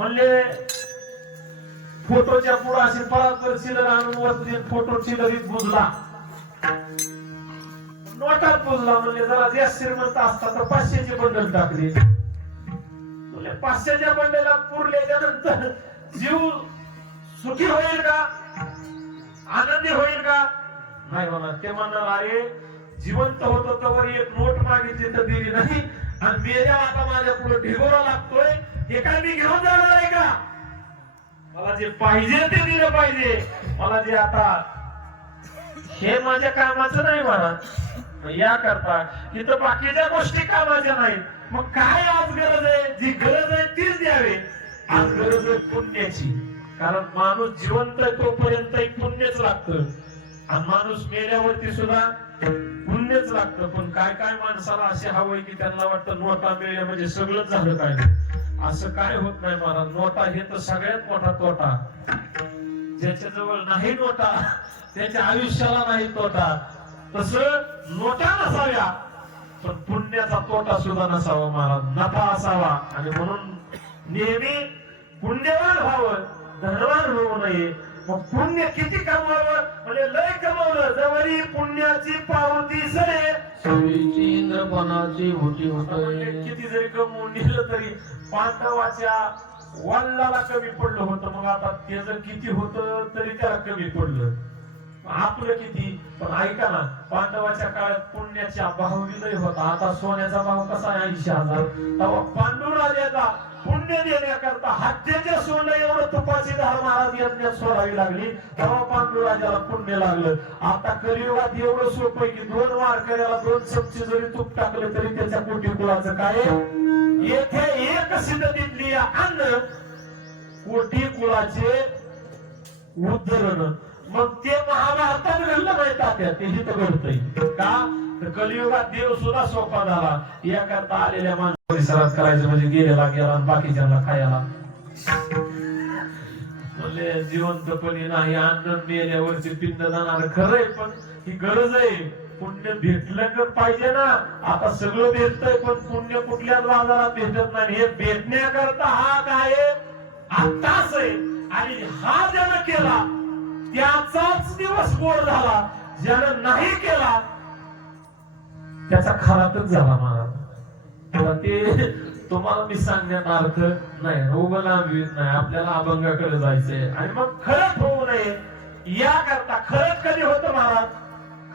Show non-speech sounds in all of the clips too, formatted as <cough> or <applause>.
म्हणले फोटोच्या पुढे असे पराकर चिलर आणून वरती फोटो चिलरीत बुजला. नोटात बुजला म्हणले जरा जे श्रीमंत असता तर पाचशेचे बंडल टाकले. म्हणले पाचशेच्या बंडला पुरल्याच्या नंतर जीव सुखी होईल का? आनंदी होईल का? नाही म्हणा ते म्हणणार अरे जिवंत होतो तर एक नोट मागितली तर दिली नाही आणि मेल्या आता माझ्या पुढे ढिगोरा लागतोय. हे काय मी घेऊन जाणार आहे का? मला जे पाहिजे ते दिलं पाहिजे. मला जे आता हे माझ्या कामाचं नाही म्हणा. मग या करता. इथं बाकीच्या गोष्टी कामाच्या नाहीत. मग काय आज गरज आहे? जी गरज आहे तीच द्यावे. आज गरज आहे पुण्याची. कारण माणूस जिवंत तोपर्यंत पुण्यच लागतं. आणि माणूस मेल्यावरती सुद्धा पुण्यच लागतं. पण काय काय माणसाला असे हवंय की त्यांना वाटतं नोटा मिळल्या म्हणजे सगळंच झालं काय असं काय होत नाही मला नोटा हे तर सगळ्यात मोठा तोटा. ज्याच्या जवळ नाही नोटा त्याच्या आयुष्याला नाही तोटा. तस नोटा नसाव्या पण पुण्याचा तोटा सुद्धा नसावा महाराज. नफा असावा. आणि म्हणून नेहमी पुण्यवान व्हावं. धनवान होऊ नये. मग पुण्य किती कमवावं? म्हणजे लय कमवलं. जवळी पुण्याची पावती सरे सोयीची इंद्रपणाची होती होते किती जरी कमवून नेलं तरी पांडवाच्या वडिलाला कमी पडलं होतं. मग आता ते जर किती होतं तरी त्याला कमी पडलं. आपलं किती? पण ऐका ना पांडवाच्या काळात पुण्याचा भाव विलय होता. आता सोन्याचा भाव कसा आहे ऐंशी हजार? तेव्हा पांडुराजाचा पुण्य देण्याकरता एवढं तुपाची धार महाराज यज्ञात सोडावी लागली. तेव्हा पांडुराजाला पुण्य लागलं. आता कलियुगात एवढं सोपं की दोन वारकऱ्याला दोन चमचे जरी तूप टाकलं तरी त्याच्या कोटी कुळाचं काय येथे एक सिद्धतीतली अन्न कोटी कुळाचे उद्धरण. मग ते महाभारतात घडलं नाही तात्या. ते हित घडतंय. का? तर कलियुगात देव सुद्धा सोपा झाला. याकरता आलेल्या माणसं परिसरात करायचं म्हणजे गेलेला गेला आणि बाकीच्यांना खायला. म्हणजे जिवंतपणे नाही अन्न मेल्यावरचे पिंड जाणार खरंय पण ही गरज आहे. पुण्य भेटलं तर पाहिजे ना. आता सगळं भेटतंय पण पुण्य कुठल्याच बाजारात भेटत नाही. हे भेटण्याकरता हा काय आहे? आत्ताच आहे. आणि हा ज्यानं केला त्याचाच दिवस गोड झाला. ज्यानं नाही केला त्याचा खरातच झाला मला ते तुम्हाला मी सांगण्यात अर्थ नाही. रोग लांबवीत नाही. आपल्याला अभंगाकडे जायचंय. आणि मग खरंच होऊ नये. या करता खरंच कधी होत महाराज?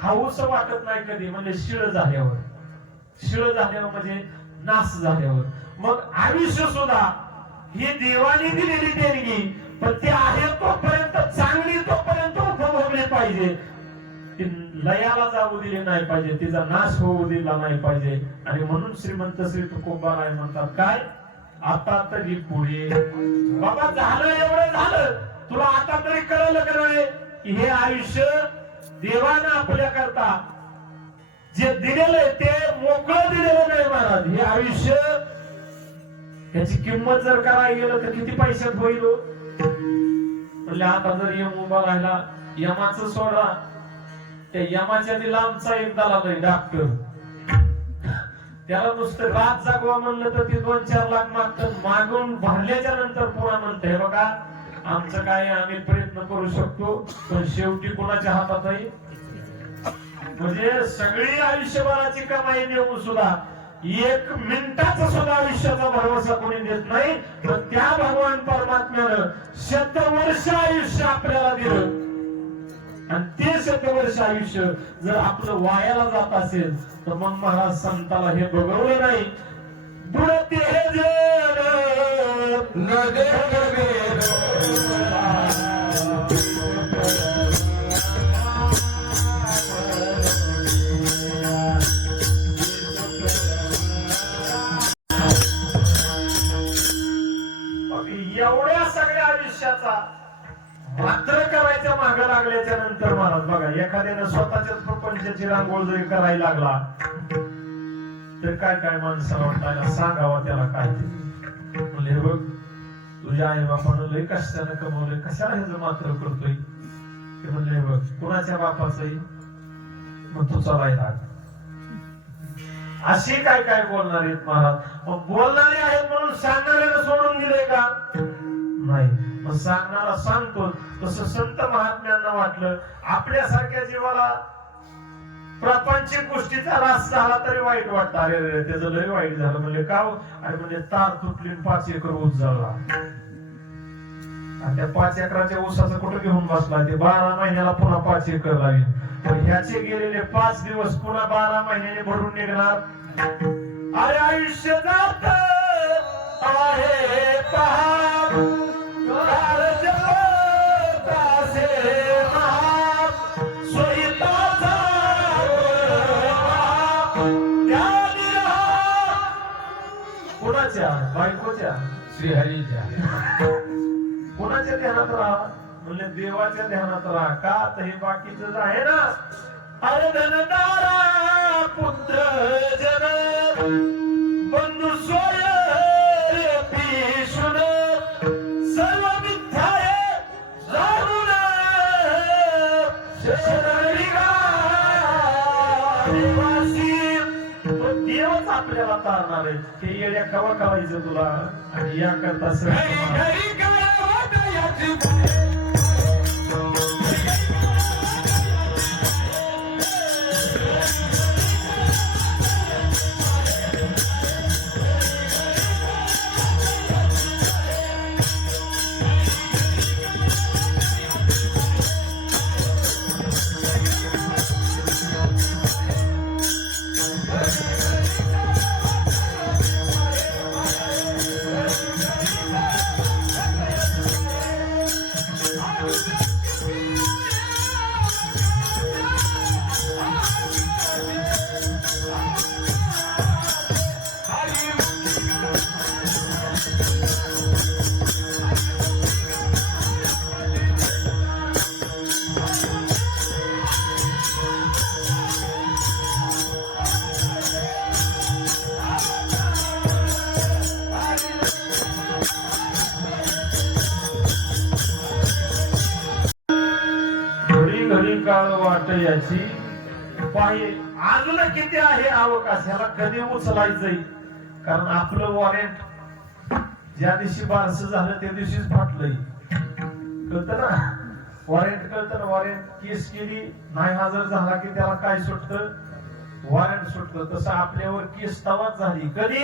खाऊस वाटत नाही कधी. म्हणजे शिळ झाल्यावर. शिळ झाल्यावर म्हणजे नास झाल्यावर. मग आयुष्य सुद्धा ही देवाने दिलेली देणगी पण ती आहे तोपर्यंत चांगली तोपर्यंत उपभोगली पाहिजे. लयाला जाऊ दिले नाही पाहिजे तिचा नाश होऊ दिला नाही पाहिजे. आणि म्हणून श्रीमंत श्री तुकोबाराय म्हणतात काय? आता तरी पुढे बाबा झालं एवढं झालं. तुला आता तरी कळलं का नाही की हे आयुष्य देवानं आपल्या करता? जे दिलेलं आहे ते मोकळं दिलेलं नाही महाराज. हे आयुष्य त्याची किंमत जर करायला गेलं तर किती पैशात होईल म्हणजे आता जर यम उभा राहिला यमाच सोडा. त्या यमाच्या लांबचा एक दलाल आहे डॉक्टर त्याला नुसतं रात जागवा म्हणलं तर ते दोन चार लाख मागतात मागून भरल्याच्या नंतर पुन्हा म्हणतंय बघा आमचं काय आम्ही प्रयत्न करू शकतो पण शेवटी कोणाच्या हातात आहे? म्हणजे सगळी आयुष्यभराची कमाई नेऊन सुद्धा एक मिनिटाचा सुद्धा आयुष्याचा भरवसा कोणी देत नाही. तर त्या भगवान परमात्म्यानं शतवर्ष आयुष्य आपल्याला दिलं. आणि ते शतवर्ष आयुष्य जर आपलं वायाला जात असेल तर मग महाराज संताला हे बघवलं नाही. बुडते हे जल एखाद्यानं स्वतःच्याच प्रपंचाची रांगोळ जरी करायला लागला. तर काय काय माणसाला वाटायला सांगावा त्याला काय ते? म्हणले "हे बघ तुझ्या आई बापानं लय कष्टानं कमवलंय कशाला ह्याचं मात्र करतोय? ते म्हणले बघ कुणाच्या बापाचंही मग तू चालायला असे काय काय बोलणार आहेत महाराज? मग बोलणारे आहेत म्हणून सांगणाऱ्यानं सोडून दिले का? नाही. मग सांगणारा सांगतो तसं संत महात्म्यांना वाटलं. आपल्यासारख्या जीवाला प्रापंचिक गोष्टीचा रास झाला तरी वाईट वाटत. अरे त्याचं लय वाईट झालं. म्हणजे का हो? आणि म्हणजे तार तुटली आणि पाच एकर ऊस झाला. आणि त्या पाच एकराच्या ऊसाचं कुठं घेऊन बसला? ते बारा महिन्याला पुन्हा पाच एकर लागेल. तर ह्याचे गेलेले पाच दिवस पुन्हा बारा महिन्याने भरून निघणार. अरे आयुष्य जात आहे. श्रीहरीच्या कोणाच्या ध्यानात राहा? म्हणजे देवाच्या ध्यानात राहा. का? तर हे बाकीच आहे ना अरे धनदारा पुत्र जन बंधू सोय पिशुन सर्व मिथ्या आहे जाणून देवच. आपल्याला तारणार आहे. हे येड्या कवा करायचं तुला? आणि या करता अजून किती आहे अवकाश? ह्याला कधी उचलायचंय? कारण आपलं वॉरेंट ज्या दिवशी बारस झालं त्या दिवशीच फाटलंय. कळत ना? वॉरेंट कळत ना? वॉरेंट केस केली नाही हजर झाला की त्याला काय सुटत? वॉरंट सुटत. तसं आपल्यावर केस तवाच झाली. कधी?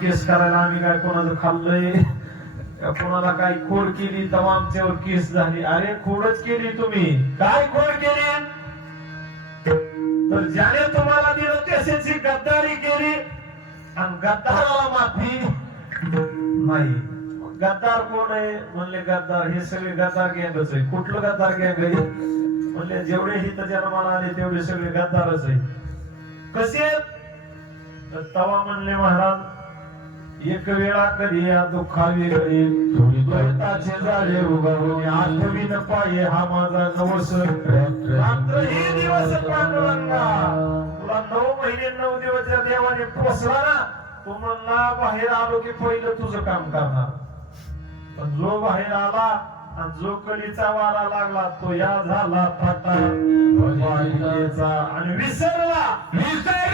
केस करायला आम्ही काय कोणाचं खाल्लंय? कोणाला काही खोड केली तेव्हा आमच्यावर केस झाली. अरे खोडच केली तुम्ही. काय खोड केली? तर ज्याने तुम्हाला दिलं त्याची गद्दारी केली. आणि गद्दाराला माफी? नाही. गद्दार कोण आहे? म्हणले गद्दार हे सगळे गद्दार गँगच आहे. कुठलं गद्दार गँग आहे? म्हणले जेवढे हित जन्माला आले तेवढे सगळे गद्दारच आहे. कसे? आहेत? तवा म्हणले महाराज एक वेळा कधी या दुःखा वेगळी द्वैताचे झाले उगवणे आठवी न पाये हा माझा नवस. रात्र. ही दिवस पांडुरंगा. तुला नऊ महिने नऊ दिवस या देवाने पोसला ना तू म्हणला बाहेर आलो की पहिलं तुझं काम करणार. पण जो बाहेर आला आणि जो कलीचा वारा लागला तो या झाला वाहिनीचा आणि विसरला. विसरली.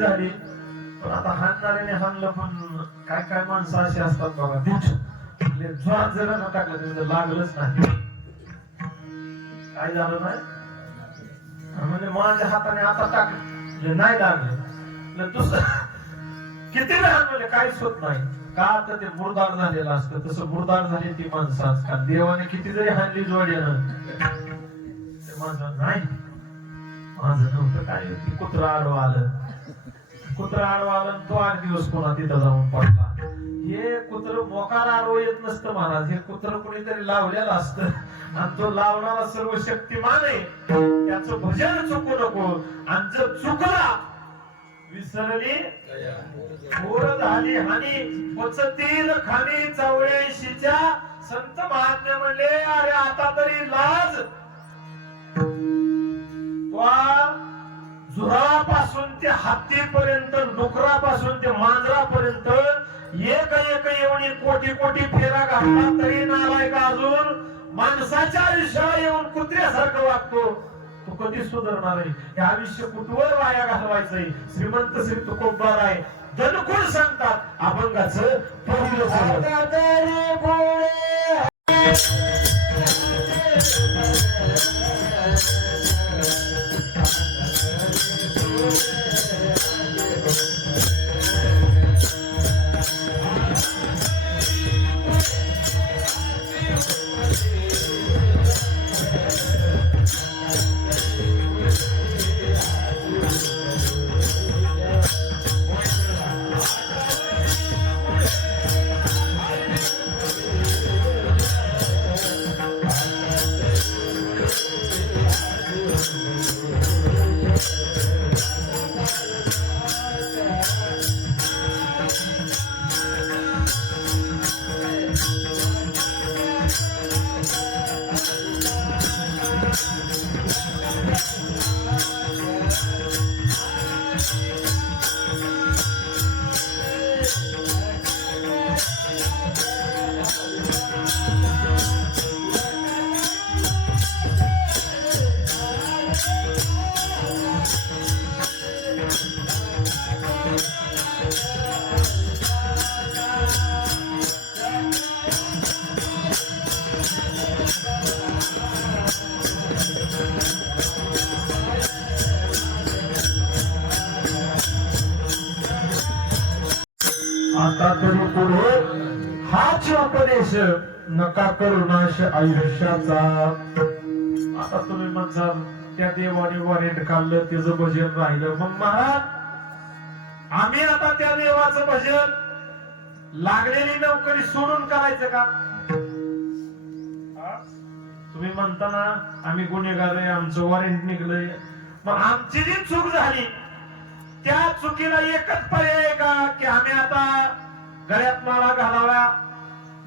त्यांची झाली. पण आता हाणणाऱ्याने हाणलं पण काय काय माणसं अशी असतात बघा. दूध म्हणजे जोरात जरा ना टाकलं त्याचं लागलंच नाही. काय झालं नाही म्हणजे माझ्या हाताने आता टाकलं म्हणजे नाही लागलं. दुसरं किती लहान म्हणजे काहीच होत नाही. का तर ते मुरदार झालेलं असतं? तसं मुरदार झाली ती माणसं आजकाल देवाने किती जरी हाणली जोड्यानं ते माझं नाही. माझं नव्हतं काय. ती कुत्रा आडवा आलं. कुत्रा आडवा तो आठ दिवस पुन्हा तिथं जाऊन पडला. हे कुत्र मोकार आडवं येत नसतं महाराज. हे कुत्र कुणीतरी लावलेलं असतं. आणि तो लावणारा सर्व शक्तिमान आहे. त्याचं भजन चुकू नको. आणि जर चुकला विसरली थोर झाली हानी पचतील खाणी चवळेशीच्या संत महात्मे म्हणले अरे आता तरी लाज. वा जुरापासून ते हत्तीपर्यंत डुकरापासून ते मांजरापर्यंत एक एक येऊन कोटी कोटी फेरा घातला तरी नालाय का अजून माणसाच्या आयुष्याला येऊन कुत्र्यासारखं वागतो. तू कधी सुधारणार आहे हे आयुष्य कुठवर वाया घालवायचंय? श्रीमंत श्री तुकोबार आहे दणकून सांगतात अभंगाच पहिलं नका करू नाश आयुष्याचा. आता तुम्ही म्हणसाल त्या देवाने वॉरेंट काढलं त्याचं भजन राहिलं. मग महाराज आम्ही आता त्या देवाचं भजन लागलेली नोकरी सोडून करायचं का? तुम्ही म्हणताना आम्ही गुन्हेगार आहे आमचं वॉरेंट निघलंय. मग आमची जी चूक झाली त्या चुकीला एकच पर्याय आहे का? की आम्ही आता गळ्यात माळा घालाव्या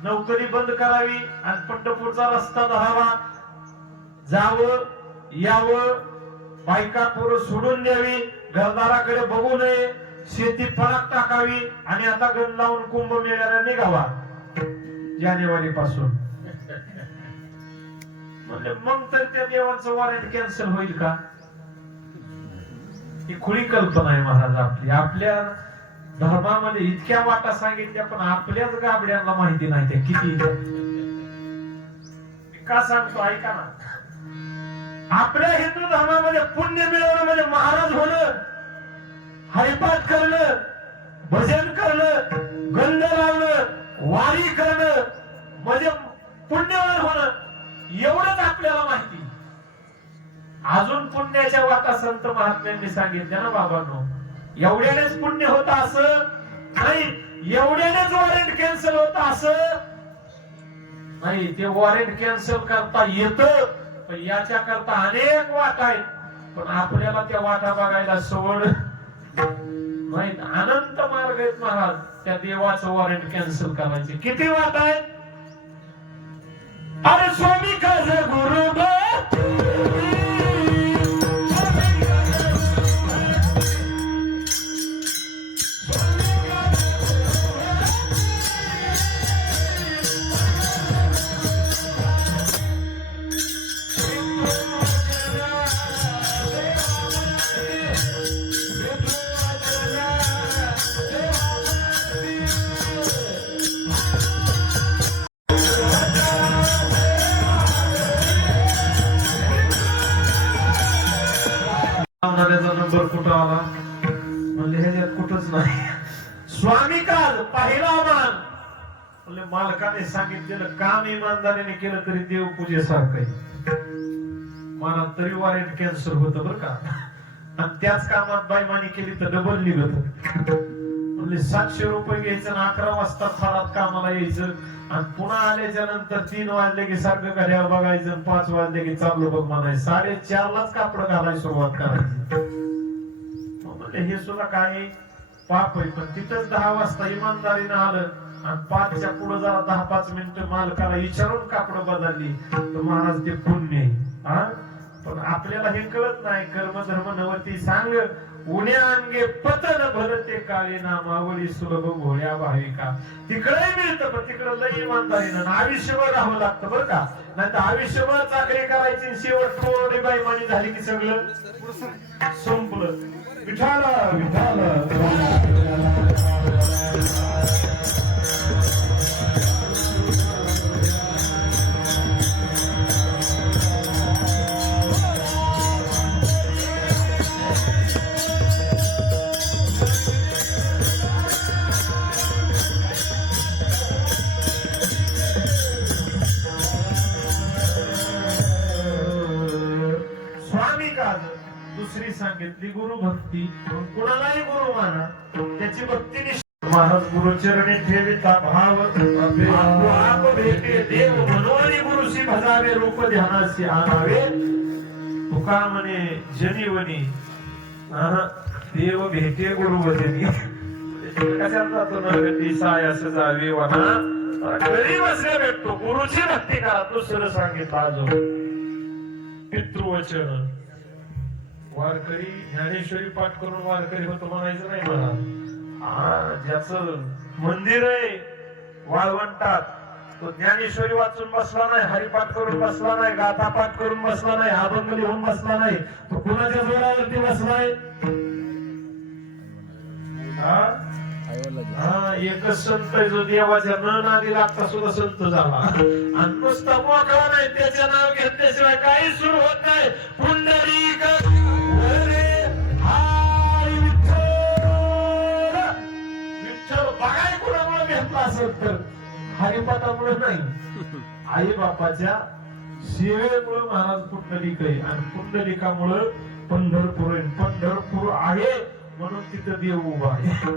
नोकरी बंद करावी आणि पंढरपूरचा रस्ता धरावा. जावं यावं बायका पोरं सोडून द्यावी घरदाराकडे बघू नये शेती फळात टाकावी आणि आता गण लावून कुंभमेळ्याला निघावा. जानेवारी पासून म्हणजे मग तर त्या देवांचं वॉरंट कॅन्सल होईल का? ही खुळी कल्पना आहे महाराज आपली. आपल्या धर्मामध्ये इतक्या वाटा सांगितल्या पण आपल्याच गाबड्यांना माहिती नाही त्या किती का सांगतो ऐका ना. आपल्या हिंदू धर्मामध्ये पुण्य मिळवणं म्हणजे महाराज होणं हरिपाठ करणं भजन करणं गंध लावणं वारी करणं म्हणजे पुण्यवान होणं एवढंच आपल्याला माहिती. अजून पुण्याच्या वाटा संत महात्म्यांनी सांगितल्या ना बाबांनो एवढ्यानेच पुण्य होत असं नाही एवढ्यानेच वॉरंट कॅन्सल होत असं नाही. ते वॉरंट कॅन्सल करता येत पण याच्या करता अनेक वाटा आहेत. पण आपल्याला त्या वाटा बघायला सोड नाही. अनंत मार्ग आहेत महाराज. त्या देवाचं वॉरंट कॅन्सल करायचे. किती वाटा आहेत? अरे स्वामी का गुरु नंबर कुठं आला? म्हणले ह्याच्यात कुठंच नाही. स्वामी काल पहिला मान. म्हणले मालकाने सांगितलेलं काम इमानदारीने केलं तरी देव पूजेसारखं मला तरी वॉरेंट कॅन्सर होत बरं का. आणि त्याच कामात बायमानी केली तर डबल निघत. म्हणले सातशे रुपये घ्यायचं आणि अकरा वाजता थरात कामाला यायचं. आणि पुन्हा आल्याच्यानंतर तीन वाजले की सारखं घड्याळ बघायचं पाच वाजले की चालू बघ म्हणायचं. साडेचारलाच कापड घालायला सुरुवात करायची. मग हे सुद्धा काही पाप आहे पण तिथंच दहा वाजता इमानदारीनं आलं आणि पाचच्या पुढे जरा दहा पाच मिनिटं मालकाला विचारून कापड बदलली. तर महाराज ते पुण्य हा? पण आपल्याला हे कळत नाही कर्मधर्म नवती सांग उन्या अंगे पतन भरते काळे नामावळी सुलभ भोळ्या भाविका. तिकडे मिळतं पण तिकडं लय इमानदारीनं आयुष्यभर राहावं लागतं बरं का. नाही तर आयुष्यभर चाकरी करायची शेवट शेवट थोडी बाईमानी झाली की सगळं संपलं. विठाला विठाला. घेतली गुरु भक्ती. कुणालाही गुरु माना त्याची भक्ती निश्चित महाराज गुरुचरणी ठेविता भाव आप भेटे देव मनोरी गुरुशी भजावे रूप ध्यानाशी आणावे. तुका म्हणे जनीवनी देव भेटे गुरुवदनी कशात जातो नरगती साय जावे वना. घरी बसल्या भेटतो. गुरुची भक्ती करा दुसरं सांगितलं अजून. पितृवचन. वारकरी ज्ञानेश्वरी पाठ करून वारकरी होतो म्हणायचं नाही मला. हा ज्याच मंदिर आहे वाळवंटात तो ज्ञानेश्वरी वाचून बसला नाही हरिपाठ करून बसला नाही गाथा पाठ करून बसला नाही अभंग लिहून बसला नाही तो कुणाच्या जोरावरती बसलाय हा? हा एकच संत आहे जो देवाच्या न नादी लागता सुद्धा संत झाला. आणि नुसता मोकळा नाही त्या तर हरिपाठामुळे नाही. आई बापाच्या सेवेमुळे महाराज पुंडलिक आहे. आणि पुंडलिकामुळे पंढरपूर आहे. पंढरपूर आहे म्हणून तिथं देव उभा आहे.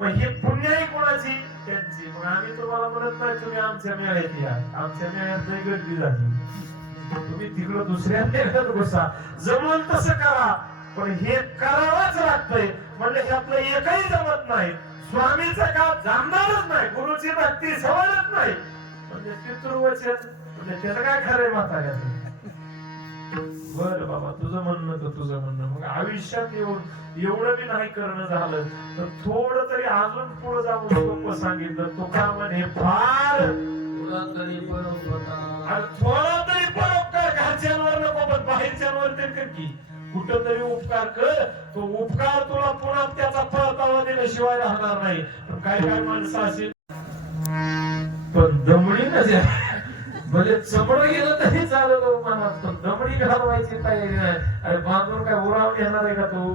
मग हे पुण्य आहे कोणाची? त्यांची. मग आम्ही तुम्हाला म्हणत नाही तुम्ही आमच्या मेळ्यात या. आमच्या मेळ्यात नाही गर्दी झाली. तुम्ही तिकडं दुसऱ्या मेळ्यात बसा. जमून तसं करा. पण हे करावंच लागतंय. म्हणलं आपलं एकही जमत नाही. स्वामीचं का जमणारच नाही गुरुची भक्ती सवयच नाही. म्हणजे पितृवचन म्हणजे त्याचं काय खरंय म्हाताऱ्याचं? बर बाबा तुझं म्हणणं तर तुझं म्हणणं. मग आयुष्यात येऊन एवढं बी नाही करणं झालं तर थोडं तरी अजून पुढे जाऊन सोपं सांगितलं तो का म्हणे फार थोडा तरी परोपकार घरच्यांवर नको पण बाहेरच्यांवर तरी कर की कुठं तरी उपकार कर. तो उपकार तुला पुन्हा त्याचा परतावा दिल्याशिवाय राहणार नाही. काय काय माणसं असेल पण दमडी नसे म्हणजे चमड गेलं तरी चाललं हो मनात. पण दमडी घालवायची तयारी नाही. अरे बांधून काय उराव घेणार आहे का तू?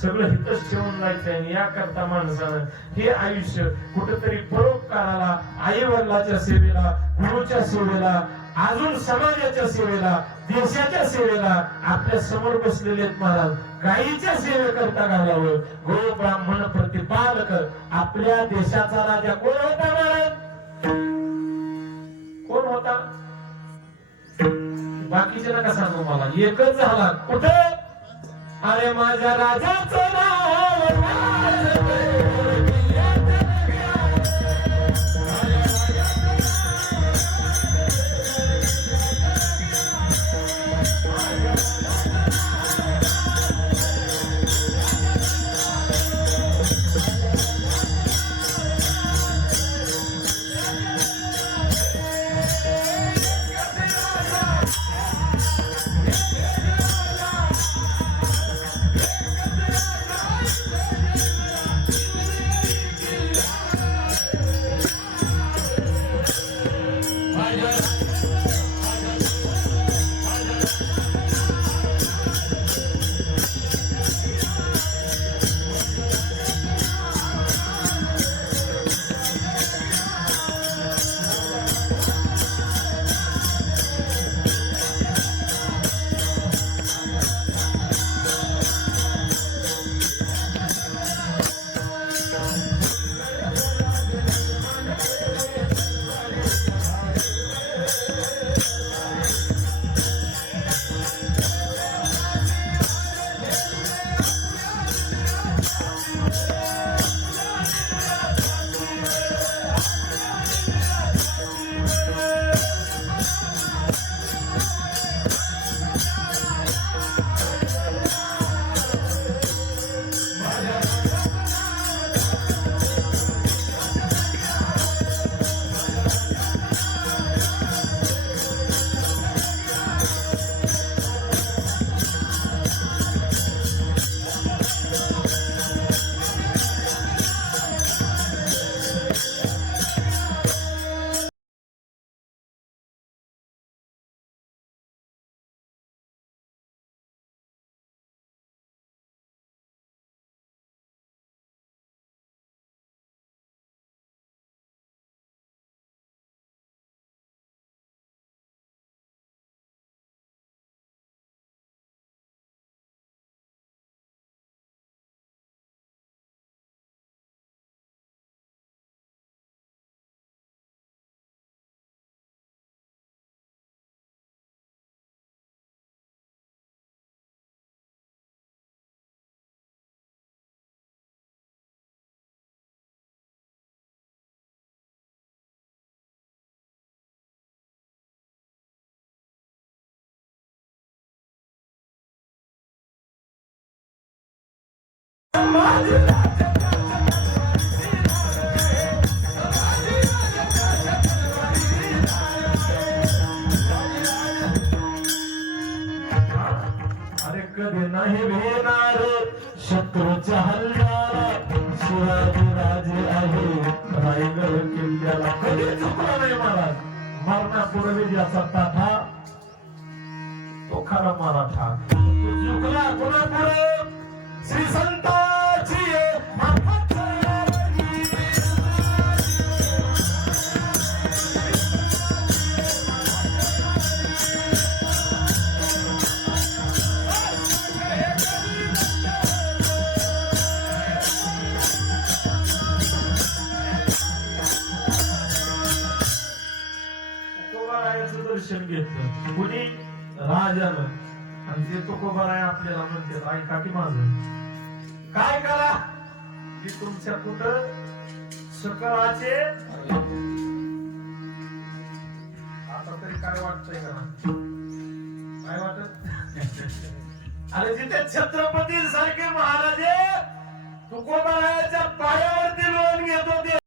सगळं हितच ठेवून जायचंय आणि या करता माणसानं हे आयुष्य कुठेतरी परोपकाराला आई वडिलाच्या सेवेला गुरुच्या सेवेला अजून समाजाच्या सेवेला देशाच्या सेवेला आपल्यासमोर बसलेले आहेत महाराज. गायीच्या सेवे करता घालावं. गो ब्राह्मण प्रतिपालक आपल्या देशाचा राजा कोण होता महाराज? कोण होता? बाकीचे नका सांगू मला. एकच झाला. कुठं? अरे माझ्या राजाचं नाव कधी नाही भेणार शत्रूच्या हल्ल्याला शिवाजी राजे आहे. रायगड किल्ल्याला कधी चुकला नाही मला मरणापूर्वी ज्याचा ताठा तो खरा मराठा. चुकला कोणापुढे? श्री संताची म्हणजे तुकोबा राय आपल्याला म्हणते ऐका की माझ. काय करा? मी तुमच्या कुठं सकळाचे आता तरी काय वाटतंय का? काय वाटत? <laughs> अरे जिथे छत्रपती सारखे महाराजे तुकोबा रायाच्या पायावरती लोन घेत होते.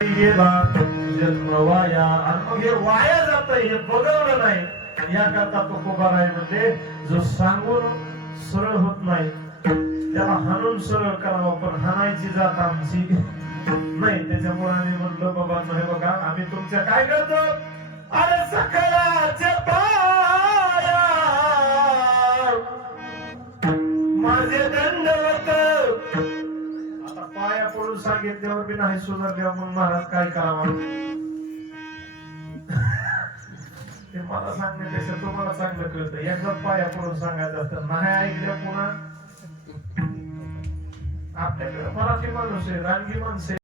गेला जन्म वाया आणि हे वाया जात हे बघवलं नाही. म्हणजे जो सांगून सरळ होत नाही त्याला हाणून सरळ करावं पण हाणायची जात आमची नाही. त्याच्यामुळे आम्ही म्हणलो बाबा नाही बघा आम्ही तुमच्या काय करतो? अरे सकळाचे सांगितल्यावर बी नाही सुधारल्या मग महाराज काय करावा? ते मला सांगण्यापेक्षा तुम्हाला चांगलं कळत एकदा पाया पडून सांगायचं असतं नाही ऐकल्या पुन्हा? आपल्याकडे मराठी माणूस आहे रानगी माणसं